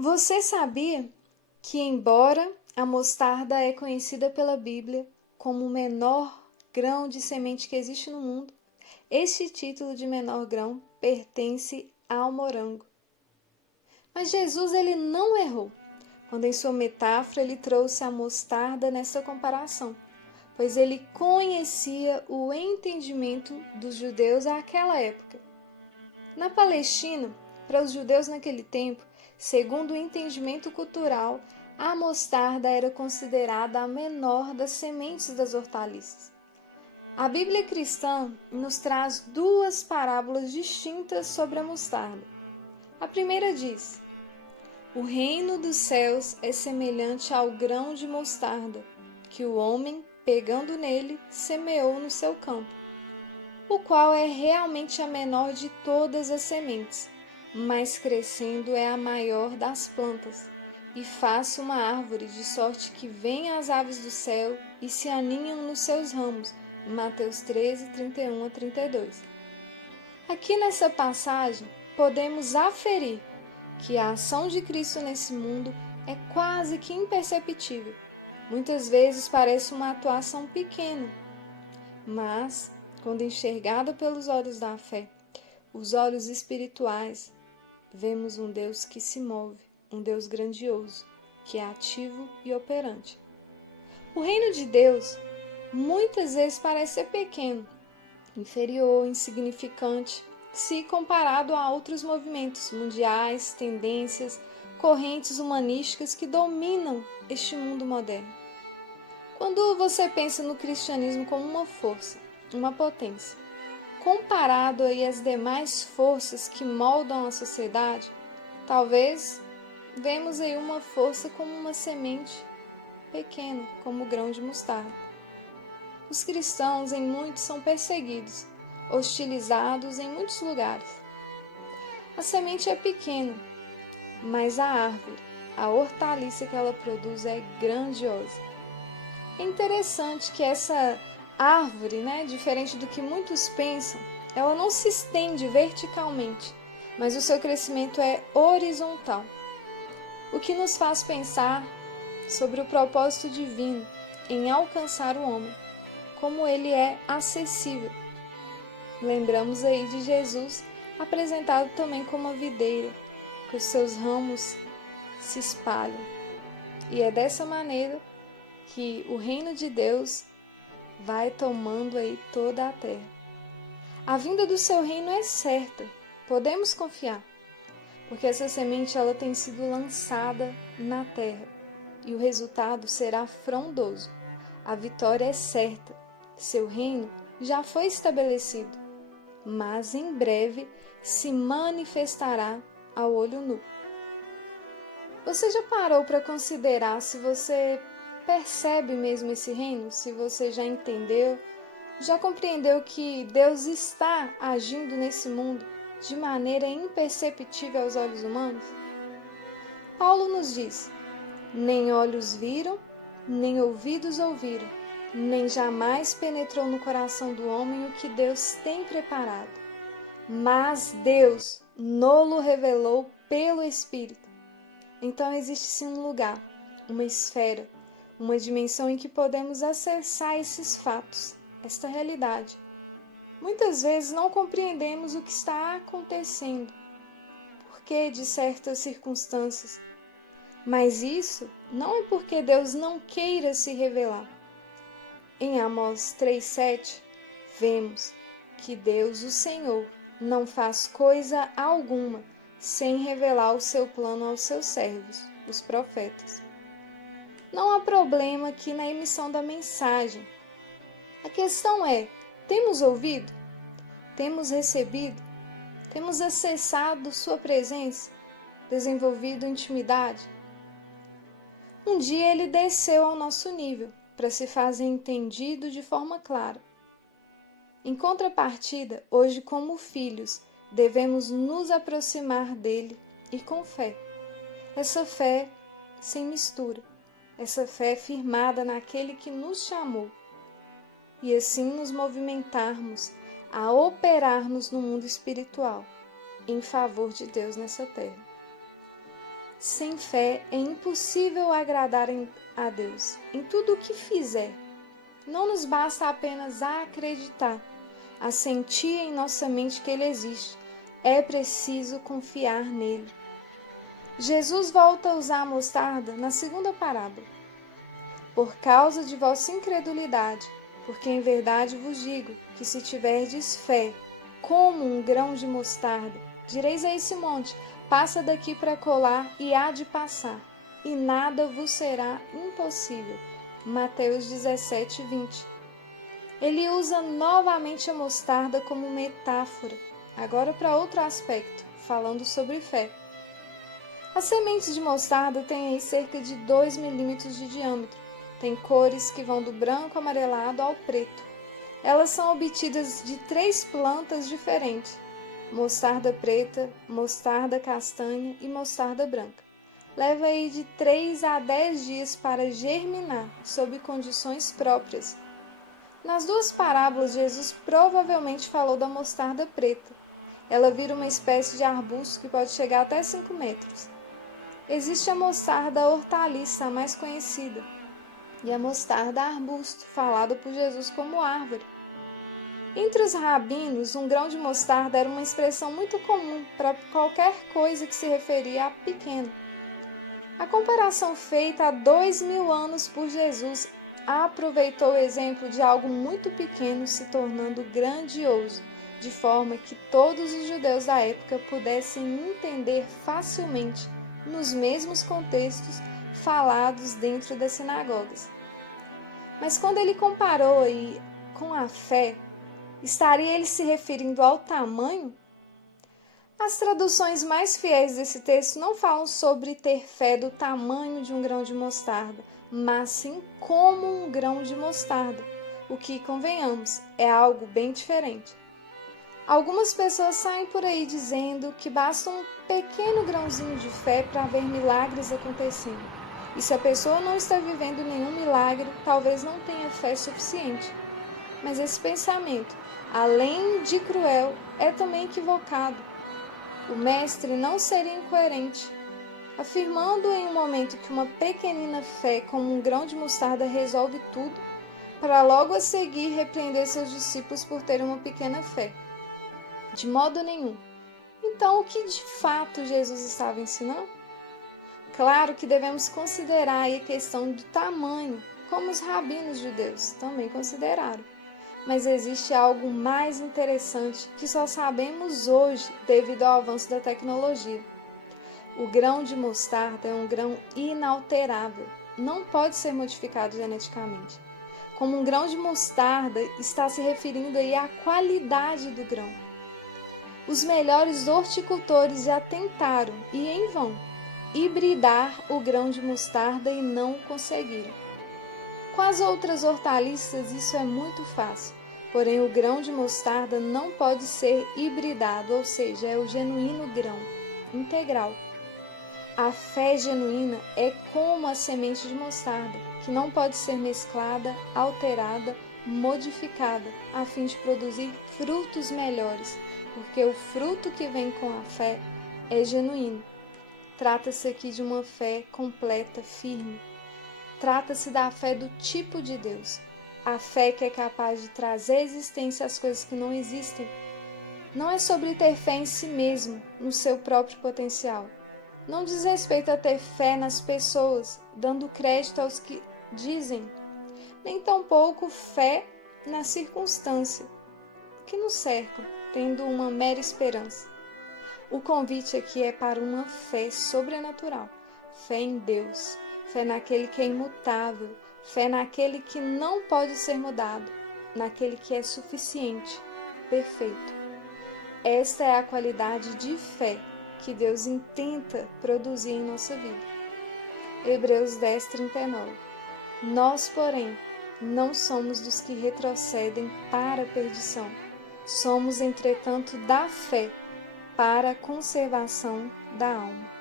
Você sabia que, embora a mostarda é conhecida pela Bíblia como o menor grão de semente que existe no mundo, este título de menor grão pertence ao morango. Mas Jesus ele não errou, quando em sua metáfora ele trouxe a mostarda nessa comparação, pois ele conhecia o entendimento dos judeus àquela época. Na Palestina, para os judeus naquele tempo, segundo o entendimento cultural, a mostarda era considerada a menor das sementes das hortaliças. A Bíblia cristã nos traz duas parábolas distintas sobre a mostarda. A primeira diz: o reino dos céus é semelhante ao grão de mostarda, que o homem, pegando nele, semeou no seu campo, o qual é realmente a menor de todas as sementes, mas crescendo é a maior das plantas, e faz uma árvore, de sorte que vêm as aves do céu e se aninham nos seus ramos. Mateus 13, 31 a 32. Aqui nessa passagem, podemos aferir que a ação de Cristo nesse mundo é quase que imperceptível. Muitas vezes parece uma atuação pequena, mas, quando enxergada pelos olhos da fé, os olhos espirituais, vemos um Deus que se move, um Deus grandioso, que é ativo e operante. O reino de Deus muitas vezes parece ser pequeno, inferior, insignificante, se comparado a outros movimentos mundiais, tendências, correntes humanísticas que dominam este mundo moderno. Quando você pensa no cristianismo como uma força, uma potência, comparado aí às demais forças que moldam a sociedade, talvez vemos aí uma força como uma semente pequena, como o grão de mostarda. Os cristãos em muitos são perseguidos, hostilizados em muitos lugares. A semente é pequena, mas a árvore, a hortaliça que ela produz é grandiosa. É interessante que essa árvore, diferente do que muitos pensam, ela não se estende verticalmente, mas o seu crescimento é horizontal. O que nos faz pensar sobre o propósito divino em alcançar o homem, como ele é acessível. Lembramos aí de Jesus apresentado também como a videira, que os seus ramos se espalham. E é dessa maneira que o reino de Deus vai tomando aí toda a terra. A vinda do seu reino é certa, podemos confiar, porque essa semente ela tem sido lançada na terra e o resultado será frondoso. A vitória é certa, seu reino já foi estabelecido, mas em breve se manifestará ao olho nu. Você já parou para considerar se você percebe mesmo esse reino? Se você já entendeu, já compreendeu que Deus está agindo nesse mundo de maneira imperceptível aos olhos humanos? Paulo nos diz: nem olhos viram, nem ouvidos ouviram, nem jamais penetrou no coração do homem o que Deus tem preparado. Mas Deus nolo revelou pelo Espírito. Então existe sim um lugar, uma esfera, uma dimensão em que podemos acessar esses fatos, esta realidade. Muitas vezes não compreendemos o que está acontecendo, porquê de certas circunstâncias. Mas isso não é porque Deus não queira se revelar. Em Amós 3,7, vemos que Deus, o Senhor, não faz coisa alguma sem revelar o seu plano aos seus servos, os profetas. Não há problema aqui na emissão da mensagem. A questão é, temos ouvido? Temos recebido? Temos acessado sua presença? Desenvolvido intimidade? Um dia ele desceu ao nosso nível para se fazer entendido de forma clara. Em contrapartida, hoje como filhos, devemos nos aproximar dele e com fé. Essa fé sem mistura, essa fé firmada naquele que nos chamou. E assim nos movimentarmos a operarmos no mundo espiritual, em favor de Deus nessa terra. Sem fé é impossível agradar a Deus em tudo o que fizer. Não nos basta apenas acreditar, a sentir em nossa mente que Ele existe. É preciso confiar nele. Jesus volta a usar a mostarda na segunda parábola. Por causa de vossa incredulidade, porque em verdade vos digo que se tiverdes fé, como um grão de mostarda, direis a esse monte, passa daqui para colar e há de passar, e nada vos será impossível. Mateus 17, 20. Ele usa novamente a mostarda como metáfora, agora para outro aspecto, falando sobre fé. As sementes de mostarda têm aí cerca de 2 milímetros de diâmetro. Tem cores que vão do branco amarelado ao preto. Elas são obtidas de 3 plantas diferentes: mostarda preta, mostarda castanha e mostarda branca. Leva aí de 3 a 10 dias para germinar, sob condições próprias. Nas duas parábolas, Jesus provavelmente falou da mostarda preta. Ela vira uma espécie de arbusto que pode chegar até 5 metros. Existe a mostarda hortaliça, a mais conhecida, e a mostarda arbusto, falada por Jesus como árvore. Entre os rabinos, um grão de mostarda era uma expressão muito comum para qualquer coisa que se referia a pequeno. A comparação feita há 2000 anos por Jesus aproveitou o exemplo de algo muito pequeno se tornando grandioso, de forma que todos os judeus da época pudessem entender facilmente, nos mesmos contextos falados dentro das sinagogas. Mas quando ele comparou aí com a fé, estaria ele se referindo ao tamanho? As traduções mais fiéis desse texto não falam sobre ter fé do tamanho de um grão de mostarda, mas sim como um grão de mostarda, o que, convenhamos, é algo bem diferente. Algumas pessoas saem por aí dizendo que basta um pequeno grãozinho de fé para ver milagres acontecendo. E se a pessoa não está vivendo nenhum milagre, talvez não tenha fé suficiente. Mas esse pensamento, além de cruel, é também equivocado. O mestre não seria incoerente, afirmando em um momento que uma pequenina fé como um grão de mostarda resolve tudo, para logo a seguir repreender seus discípulos por terem uma pequena fé. De modo nenhum. Então, o que de fato Jesus estava ensinando? Claro que devemos considerar aí a questão do tamanho, como os rabinos judeus também consideraram. Mas existe algo mais interessante que só sabemos hoje devido ao avanço da tecnologia. O grão de mostarda é um grão inalterável, não pode ser modificado geneticamente. Como um grão de mostarda está se referindo aí à qualidade do grão. Os melhores horticultores já tentaram, e em vão, hibridar o grão de mostarda e não o conseguiram. Com as outras hortaliças isso é muito fácil, porém o grão de mostarda não pode ser hibridado, ou seja, é o genuíno grão, integral. A fé genuína é como a semente de mostarda, que não pode ser mesclada, alterada, modificada, a fim de produzir frutos melhores, porque o fruto que vem com a fé é genuíno. Trata-se aqui de uma fé completa, firme. Trata-se da fé do tipo de Deus, a fé que é capaz de trazer à existência as coisas que não existem. Não é sobre ter fé em si mesmo, no seu próprio potencial. Não diz respeito a ter fé nas pessoas, dando crédito aos que dizem, nem tampouco fé na circunstância que nos cercam, tendo uma mera esperança. O convite aqui é para uma fé sobrenatural, fé em Deus, fé naquele que é imutável, fé naquele que não pode ser mudado, naquele que é suficiente, perfeito. Esta é a qualidade de fé que Deus intenta produzir em nossa vida. Hebreus 10:39. Nós, porém, não somos dos que retrocedem para a perdição. Somos, entretanto, da fé para a conservação da alma.